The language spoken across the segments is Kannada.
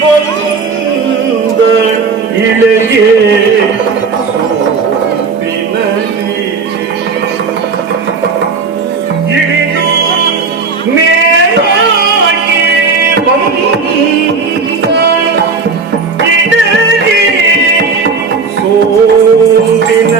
ಇಳಿದು ಇಳೆಗೆ ಇಳಿದು ಮೇಲಾಗಿ ಬಂದ ಇಳೆಗೆ ಸೋಂಪಿನ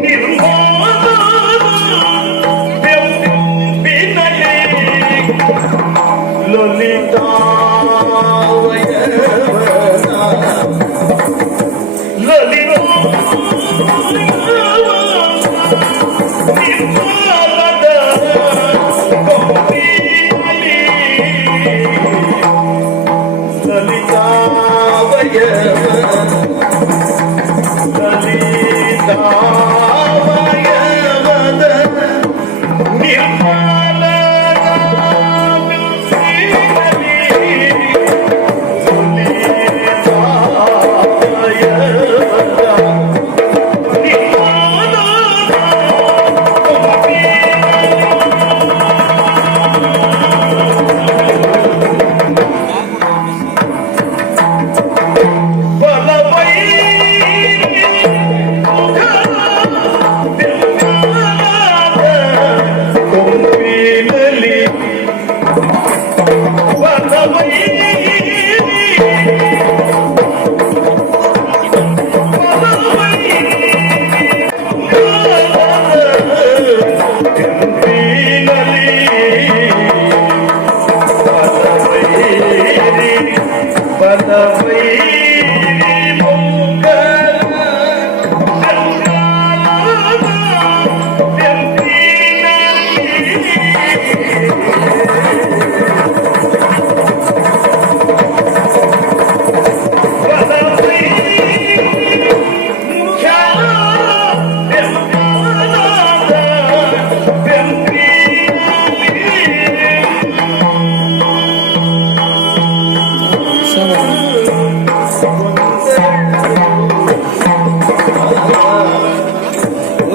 ನಿರ್ಮಲ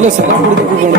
ಇಲ್ಲ ಸರ ಕುಡಿದು ಹೋಗೋಣ.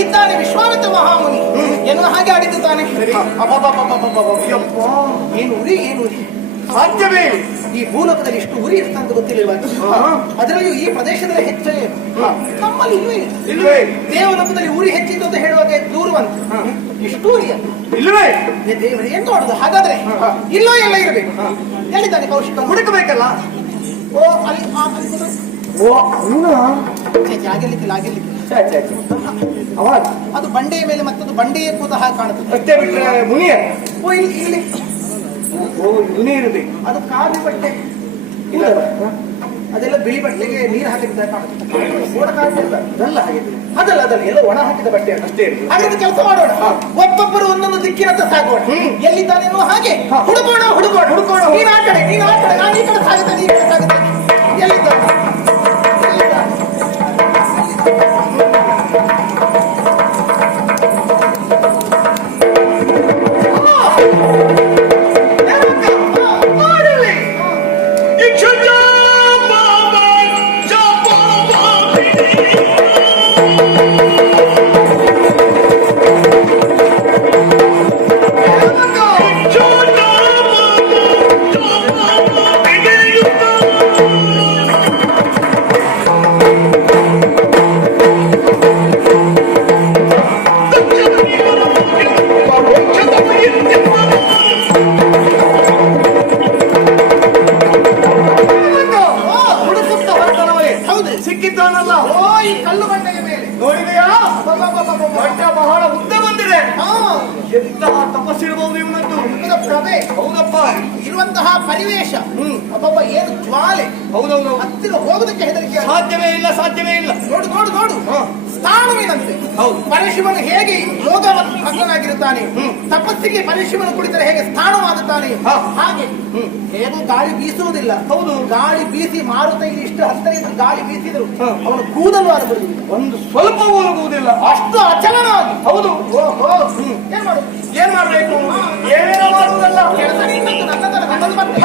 ಇದ್ದಾನೆ ವಿಶ್ವಾಮಿತ್ರ ಮಹಾಮುನಿ ಎನ್ನುವ ಹಾಗೆ ಆಡಿದ್ದು ತಾನೆ. ಏನು ಉರಿ, ಏನು ಉರಿ ಸಾಧ್ಯವೇ? ಈ ಭೂಲೋಕದಲ್ಲಿ ಇಷ್ಟು ಉರಿ ಇರ್ತಂತ ಗೊತ್ತಿಲ್ಲ. ಅದರಲ್ಲಿಯೂ ಈ ಪ್ರದೇಶದಲ್ಲಿ ಹೆಚ್ಚು ನಮ್ಮಲ್ಲಿ ಇಲ್ವೇ? ದೇವಲೋಕದಲ್ಲಿ ಉರಿ ಹೆಚ್ಚಿದ್ದು ಅಂತ ಹೇಳುವಾಗ ದೂರುವಂತ ಇಷ್ಟು ಉರಿ ಇಲ್ವೇ? ದೇವರು ಏನ್ ನೋಡುದು ಹಾಗಾದ್ರೆ? ಇಲ್ಲೋ ಎಲ್ಲ ಇರಬೇಕು. ಎಲ್ಲಿದ್ದಾನೆ ಕೌಶಿಕ? ಹುಡುಕಬೇಕಲ್ಲ. ಓ ಅಲ್ಲಿ ಆಗಿರ್ಲಿಕ್ಕಿಲ್ಲ, ಆಗಿರ್ಲಿಕ್ಕಿಲ್ಲ. ಅದು ಬಂಡೆಯ ಮೇಲೆ ಮತ್ತದು ಬಂಡೆಯೇ ಕೂತ ಹಾಗೆ ಕಾಣುತ್ತದೆ. ಮುನಿಯ ಓ ಇಲ್ಲಿ ಮುನಿ ಇರಬೇಕು. ಅದು ಕಾವಿ ಬಟ್ಟೆ ಇಲ್ಲ, ಅದೆಲ್ಲ ಬಿಳಿ ಬಟ್ಟೆಗೆ ನೀರು ಹಾಕಿದ ಕಾಣುತ್ತದೆ. ಅದಲ್ಲ ಹಾಗಿದೆ, ಅದಲ್ಲ ಅದಲ್ಲ ಎಲ್ಲ ಒಣ ಹಾಕಿದ ಬಟ್ಟೆ ಅಷ್ಟೇ. ಹಾಗಾದ್ರೆ ಕೆಲಸ ಮಾಡೋಣ, ಒಬ್ಬೊಬ್ಬರು ಒಂದೊಂದು ದಿಕ್ಕಿನಂತ ಸಾಗೋಣ. ಎಲ್ಲಿದ್ದಾನೇನೋ ಹಾಗೆ ಹುಡುಕೋಣ ಹುಡುಕೋಣ ಹುಡುಕೋಣ. ನೀನ್ ಆ ಕಡೆ, ನೀನ್ ಆ ಕಡೆ, ನಾನು ಈ ಕಡೆ ಸಾಗುತ್ತೇನೆ, ಈ ಕಡೆ ಸಾಗುತ್ತೇನೆ. ಎಲ್ಲಿದ್ದಾನೆ? ಸಿಕ್ಕಿದ್ದಾನಲ್ಲ. ಓ ಈ ಕಲ್ಲು ಬಂಡೆಯ ಮೇಲೆ ನೋಡಿದೆಯಾ? ಬಹಳ ಉದ್ದ ಬಂದಿದೆ. ಎಂತಹ ತಪಸ್ಸಿರಬಹುದು ಇವನದ್ದು. ಪ್ರಭೆ ಹೌದಪ್ಪ. ಇರುವಂತಹ ಪರಿವೇಶ ಅಬ್ಬಬ್ಬ, ಏನು ಜ್ವಾಲೆ. ಹೌದೌದು, ಹತ್ತಿರ ಹೋಗುದಕ್ಕೆ ಹೆದರಿಕೆ. ಸಾಧ್ಯವೇ ಇಲ್ಲ, ಸಾಧ್ಯವೇ ಇಲ್ಲ. ನೋಡು ನೋಡು ನೋಡು, ಸ್ಥಾನವೇನಂತೆ. ಹೌದು, ಪರಶಿವನು ಹೇಗೆ ಯೋಗವಾಗಿರುತ್ತಾನೆ, ತಪಸ್ಸಿಗೆ ಪರಶಿವನು ಕುಡಿದರೆ ಹೇಗೆ ಸ್ಥಾನವಾಗುತ್ತಾನೆ, ಹಾಗೆ ಹೇಗೂ ಗಾಳಿ ಬೀಸುವುದಿಲ್ಲ. ಹೌದು, ಗಾಳಿ ಬೀಸಿ ಮಾರುತ ಇಲ್ಲಿ ಇಷ್ಟು ಹತ್ತಿರ ಇದ್ದು ಗಾಳಿ ಬೀಸಿದ್ರು ಅವನು ಕೂದಲು ಆರಬಹುದು, ಒಂದು ಸ್ವಲ್ಪ ಹೋಗುವುದಿಲ್ಲ, ಅಷ್ಟು ಅಚಲನಾಗಿ. ಹೌದು, ಏನ್ ಮಾಡುದು, ಏನ್ ಮಾಡ್ಬೇಕು, ಏನೇನೋ ಮಾಡುವುದಲ್ಲ. ಕೆಲಸ ನಿನ್ನದು, ನನ್ನ ತರ ನನ್ನದು ಮತ್ತೆ.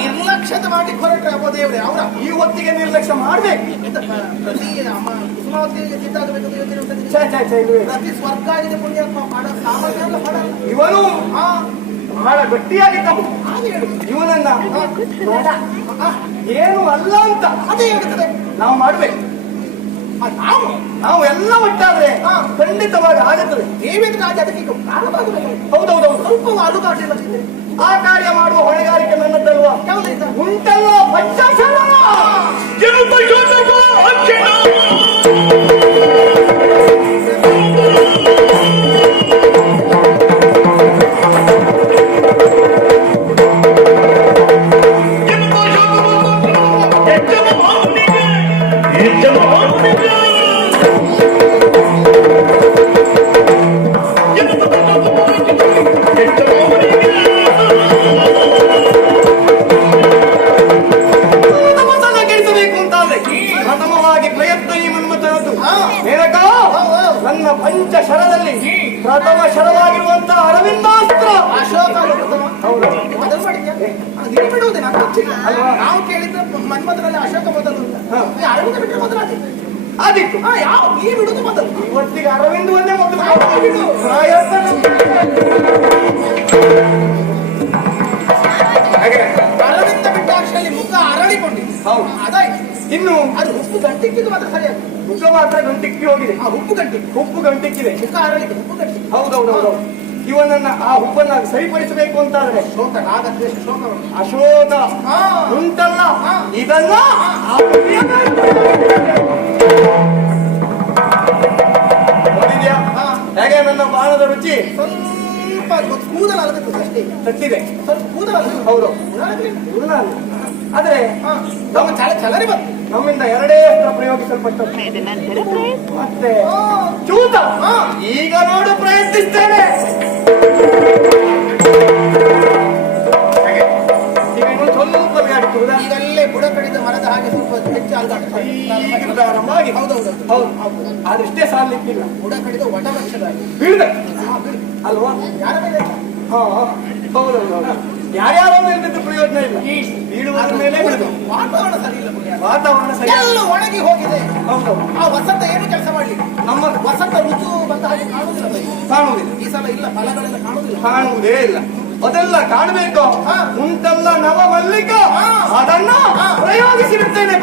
ನಿರ್ಲಕ್ಷ್ಯತೆ ಮಾಡಿ ಹೊರಟ್ರೆ ಅಪ್ಪ ದೇವ್ರೆ ಅವರ ಈ ಹೊತ್ತಿಗೆ ನಿರ್ಲಕ್ಷ್ಯ ಮಾಡ್ಬೇಕು. ಪ್ರತಿ ಅಮ್ಮ ಕುಸುಮಾವತಿ ಜಿದ್ದಾಗಬೇಕು ಯೋಚನೆ ಉಂಟು. ಛೇ ಛೇ ಛೇ ಇಲ್ವೇ. ಪ್ರತಿ ಸ್ವರ್ಗ ಆಗಿದೆ ಪುಣ್ಯಾತ್ಮ ಮಾಡೋ ಸಾಮರ್ಥ್ಯ ಅಲ್ಲ ಮಾಡಲ್ಲ. ಇವನು ಹಾ ಬಹಳ ಗಟ್ಟಿಯಾಗಿದ್ದವು. ಹಾಗೆ ಹೇಳುದು. ಇವನನ್ನ ಬೇಡ, ಏನು ಅಲ್ಲ ಅಂತ ಅದೇ ಹೇಳ್ತದೆ. ನಾವು ಮಾಡ್ಬೇಕು. ನಾವು ಎಲ್ಲ ಒಟ್ಟಾದ್ರೆ ಖಂಡಿತವಾಗಿ ಆಗುತ್ತದೆ. ದೇವೇಂದ್ರ ರಾಜ ಅದಕ್ಕೆ ಈಗ ಪ್ರಾರಂಭವಾಗಬೇಕು. ಹೌದೌದೌದು. ಸ್ವಲ್ಪ ಅಲುಗಾಟ ಆ ಕಾರ್ಯ ಮಾಡುವ ಹೊಣೆಗಾರಿಕೆ ನನ್ನದಲ್ವಾ? ಯಾವುದೈತ ಉಂಟಲ್ಲ ಪಂಚಾಕ್ಷರ ಜನುತ ಯೋಧವ ಅಕ್ಷರ ನನ್ನ ಪಂಚಶರದಲ್ಲಿ ಪ್ರಥಮ ಶರವಾಗಿರುವಂತಹ ಅರವಿಂದಾಸ್ತ್ರ ಅಶೋಕ ಹೌದು. ಮೊದಲು ಮಾಡಿದ್ಯಾ? ಅದು ಬಿಡುವುದೇ ನಾನು ಗೊತ್ತಿಲ್ಲ ಅಲ್ವಾ? ನಾವು ಕೇಳಿದ್ದ ಮನ್ಮಥನಲ್ಲಿ ಅಶೋಕ ಮೊದಲು ಅಂತ. ಅರವಿಂದ ಬಿಟ್ಟರೆ ಮೊದಲಾಗಿ ಆದಿತ್ತು. ಯಾವ ನೀ ಬಿಡುದು ಮೊದಲು. ಇವತ್ತಿಗೆ ಅರವಿಂದವನ್ನೇ ಮೊದಲು ಬಿಡು. ಅರವಿಂದ ಬಿಟ್ಟಾಕ್ಷರಲ್ಲಿ ಮುಖ ಅರಳಿಕೊಂಡಿದೆ. ಹೌದು. ಅದಾಯ್ತು. ಇನ್ನು ಅದು ಉಪ್ಪು ಗಂಟಿಕ್ಕಿದ್ದು ಮಾತ್ರ ಸರಿಯಾಗಿ ಮುಖ ಮಾತ್ರ ಗಂಟಿಕ್ಕಿ ಹೋಗಿದೆ. ಆ ಉಪ್ಪು ಗಂಟಿಕ್ಕೆ ಉಪ್ಪು ಗಂಟಿಕ್ಕಿದೆ. ಮುಖ ಅರಳಿದೆ ಉಪ್ಪು ಗಂಟಿಕ್ಕೆ. ಹೌದೌದೌದು. ಇವನನ್ನ ಆ ಉಪ್ಪನ್ನ ಸರಿಪಡಿಸಬೇಕು ಅಂತಾದ್ರೆ ಶೋಕ ನಾಗದ್ವೇಷ ಶೋಕ ಅಶೋಕ ಉಂಟಲ್ಲ ಇದನ್ನ ನೋಡಿದ್ಯಾ ಹೇಗೆ ನನ್ನ ಬಾಣದ ರುಚಿ? ಸ್ವಲ್ಪ ಕೂದಲ ಅಲಗತ್ತದೆ ಅಷ್ಟೇ. ತಟ್ಟಿದೆ ಸ್ವಲ್ಪ ಕೂದಲ ಹೌದು. ಅಲಗಲಿಲ್ಲ. ಆದ್ರೆ ನಮ್ಮ ಚಲನೆ ಬಂತು. ನಮ್ಮಿಂದ ಎರಡೇ ಅಸ್ತ್ರ ಪ್ರಯೋಗಿಸಲ್ಪಟ್ಟದ್ದು. ಮತ್ತೆ ಚೂತ ಈಗ ನೋಡು ಪ್ರಯತ್ನಿಸ್ತೇನೆ. ಈಗ ಇನ್ನು ಸ್ವಲ್ಪ ಬೇಡ. ಈಗಲ್ಲೇ ಬುಡ ಕಡಿದ ಮರದ ಹಾಗೆ ಸ್ವಲ್ಪ ಹೆಚ್ಚು ಅಲ್ಗಾಟ ಈಗ ಪ್ರಾರಂಭ ಆಗಿದೆ. ಹೌದೌದು ಹೌದು. ಆದಷ್ಟೇ ಸಾಲಿಕ್ಕಿಲ್ಲ. ಬುಡ ಕಡಿದ ವಟವೃಕ್ಷದಾಗಿ ಬೀಳ್ದೆ ಅಲ್ವಾ? ಯಾರ ಮೇಲೆ ಹಾ ಹೌದೌದು. ಯಾರ್ಯಾರೋ ನಿಲ್ದಿದ್ದು ಪ್ರಯೋಜನ ಇಲ್ಲ. ಬೀಳುವುದರ ಮೇಲೆ ಬಿಡುದು. ವಾತಾವರಣ ಸರಿ ಇಲ್ಲ ಪುಣ್ಯ. ವಾತಾವರಣ ಸರಿ ಎಲ್ಲ ಒಣಗಿ ಹೋಗಿದೆ. ಹೌದು. ಆ ವಸಂತ ಏನು ಕೆಲಸ ಮಾಡ್ಲಿ? ನಮ್ಮ ವಸಂತ ಋತು ಬಂದ ಹಾಗೆ ಕಾಣುವುದಿಲ್ಲ ಬೈ. ಕಾಣುವುದಿಲ್ಲ. ಈ ಸಲ ಇಲ್ಲ ಫಲಗಳೆಲ್ಲ ಕಾಣುವುದಿಲ್ಲ. ಕಾಣುವುದೇ ಇಲ್ಲ. ಅದೆಲ್ಲ ಕಾಣಬೇಕು. ಉಂಟಲ್ಲ ನವ ಮಲ್ಲಿಕ ಅದನ್ನ ಪ್ರಯೋಗಿಸಿರುತ್ತೇನೆ.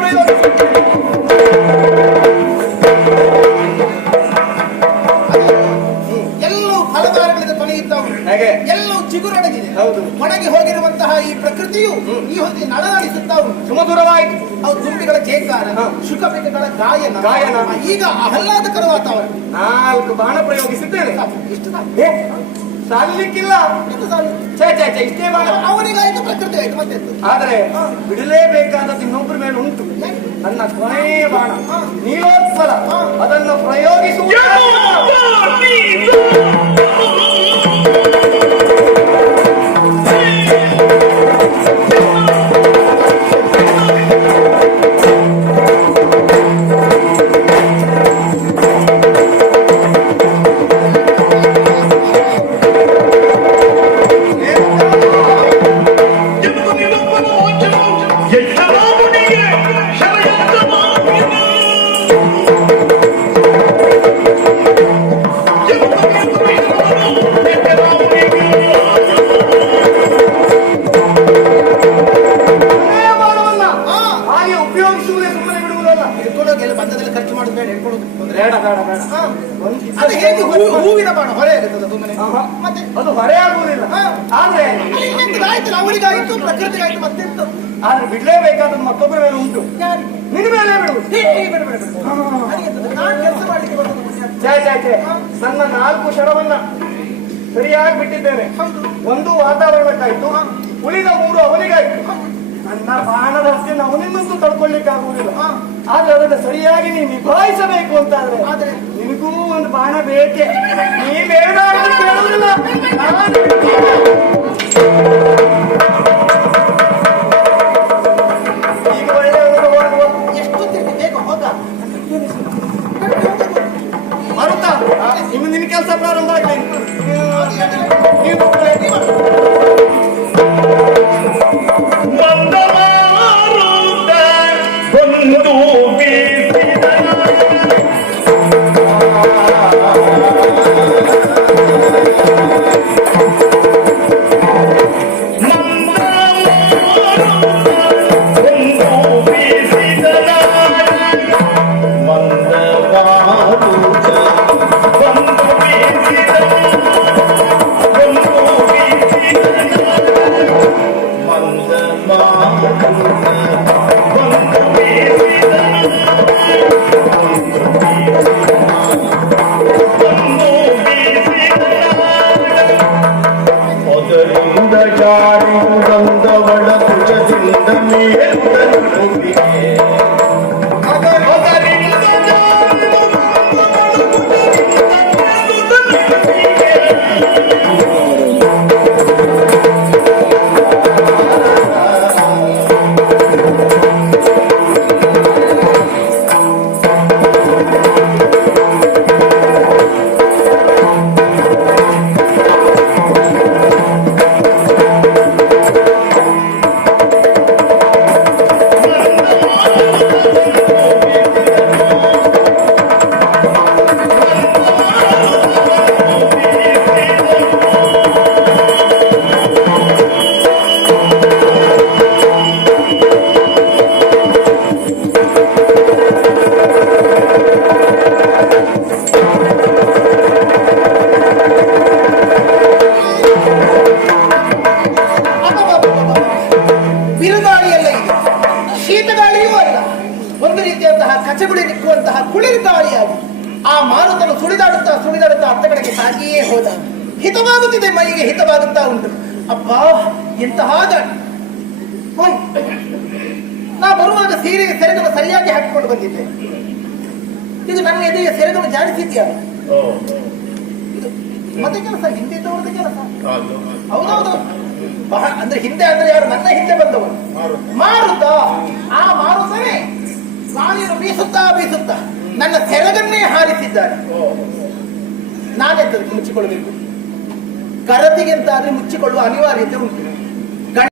ಎಲ್ಲವೂ ಫಲಧಾರಗಳಿಂದ ತೊನೆಯುತ್ತವೆ. ಹೇಗೆ? ಎಲ್ಲವೂ ಚಿಗುರೊಣಗಿದೆ. ಹೌದು. ಒಣಗಿ ಹೋಗಿರುವಂತಹ ಈ ಪ್ರಕೃತಿಯು ಈ ಹೊತ್ತಿಗೆ ನಳನಳಿಸುತ್ತಾ ಉಂಟು. ಸುಮಧುರವಾಯಿತು. ಅವು ತುಂಬಿಗಳ ಜೇಕಾರ ಶುಕಪಿಕಗಳ ಗಾಯನ. ಈಗ ಆಹ್ಲಾದಕರ ವಾತಾವರಣ. 4 ಬಾಣ ಪ್ರಯೋಗಿಸಿದ್ದೇನೆ. ಇಷ್ಟು ಸಾಲಿಕ್ಕಿಲ್ಲ. ಛೇ ಛೇ ಛೇ ಇಷ್ಟೇ ಬಾಣ. ಅವನಿಗಾಯ್ತು ಪ್ರಕೃತಿ ಆಯ್ತು ಮತ್ತೆ. ಆದ್ರೆ ಬಿಡಲೇಬೇಕಾದದ್ದು ಇನ್ನೊಬ್ಬರ ಮೇಲೆ ಉಂಟು. ನನ್ನ ಕೊನೆಯ ಬಾಣ ನೀಲೋತ್ಪಲ ಅದನ್ನು ಪ್ರಯೋಗಿಸುವ ಅದು ಹೇಗೆ ಹೂವಿನ ಬಾಣ ಹೊರೆ ಆಗುತ್ತದೆ ಸುಮ್ಮನೆ. ಮತ್ತೆ ಅದು ಹೊರೆ ಆಗುವುದಿಲ್ಲ. ಆದ್ರೆ ಆಯ್ತಲ್ಲ ಅವಳಿಗಾಯ್ತು ಪ್ರಕೃತಿಗಾಯ್ತು ಮತ್ತೆ. ಆದ್ರೆ ಬಿಡ್ಲೇಬೇಕಾದದ್ದು ಮತ್ತೊಬ್ಬರ ಮೇಲೆ ಉಂಟು. ನಿನ್ನ ಮೇಲೆ ಬಿಡುವುದು. ನಾನು ಕೆಲಸ ಮಾಡ್ಲಿಕ್ಕೆ ಬರೋದು. ನನ್ನ 4 ಶರವನ್ನ ಸರಿಯಾಗಿ ಬಿಟ್ಟಿದ್ದೇನೆ. ಒಂದು ವಾತಾವರಣಕ್ಕಾಯ್ತು, ಉಳಿದ 3 ಅವನಿಗಾಯ್ತು. ನನ್ನ ಬಾಣದ ಹಸ್ತಿಯನ್ನು ಅವನಿಂದಂತೂ ತಡ್ಕೊಳ್ಳಿಕ್ಕೆ ಆಗುವುದಿಲ್ಲ. ಆದ್ರೆ ಅದನ್ನು ಸರಿಯಾಗಿ ನೀನು ನಿಭಾಯಿಸಬೇಕು ಅಂತಾದ್ರೆ ಆದ್ರೆ ನಿನಗೂ ಒಂದು ಬಾಣ ಬೇಕೆ. ನೀ ಬೇಡ ಅಂತ ಕೇಳುವುದಿಲ್ಲ. ಈಗ ಒಳ್ಳೆ ಅನುಭವ. ಎಷ್ಟು ಬೇಗ ಹೋಗ ಮರುತ್ತಾ ಇನ್ನು ನಿನ್ನ ಕೆಲಸ ಪ್ರಾರಂಭ ಆಗಲಿ. ಬಂದ ಬಿರುಗಾಳಿಯಲ್ಲ ಇದು, ಶೀತಗಾಳಿಯೂ ಅಲ್ಲ, ಒಂದು ರೀತಿಯಂತಹ ಕಚಗುಳಿ ನಿಕ್ಕುವಂತಹ ಕುಳಿರ್ ಗಾಳಿಯಾಗಿ ಆ ಮಾರುತನು ಸುಳಿದಾಡುತ್ತಾ ಅತ್ತ ಕಡೆಗೆ ಸಾಗಿಯೇ ಹೋದ. ಹಿತವಾಗುತ್ತಿದೆ, ಮೈಗೆ ಹಿತವಾಗುತ್ತಾ ಉಂಟು. ಅಬ್ಬಾ, ಎಂತಹ ಗಾಳಿ! ನಾ ಬರುವಾಗ ಸೆರಗನ್ನು ಸರಿಯಾಗಿ ಹಾಕಿಕೊಂಡು ಬಂದಿದ್ದೆ. ಇದು ನನ್ನ ಎದೆಯ ಸೆರಗನ್ನು ಜಾರಿಸಿದ್ಯಾ? ಮತ್ತೆ ಕೆಲಸ, ಹಿಂದೆ ಇದ್ದವ್ರದ್ದು ಕೆಲಸ. ಹೌದೌದು, ಅಂದ್ರೆ ಹಿಂದೆ ಅಂದ್ರೆ ಯಾರು? ನನ್ನ ಹಿಂದೆ ಬಂದವರು ಮಾರುತ. ಆ ಮಾರುತನೇ ಗಾಳಿಯನ್ನು ಬೀಸುತ್ತಾ ನನ್ನ ಸೆರಗನ್ನೇ ಹಾರಿಸಿದ್ದಾರೆ. ನಾನೆಂತದಕ್ಕೆ ಮುಚ್ಚಿಕೊಳ್ಳಬೇಕು? ಗರತಿಗೆ ಅಂತ ಆದ್ರೆ ಮುಚ್ಚಿಕೊಳ್ಳುವ ಅನಿವಾರ್ಯತೆ ಉಂಟು.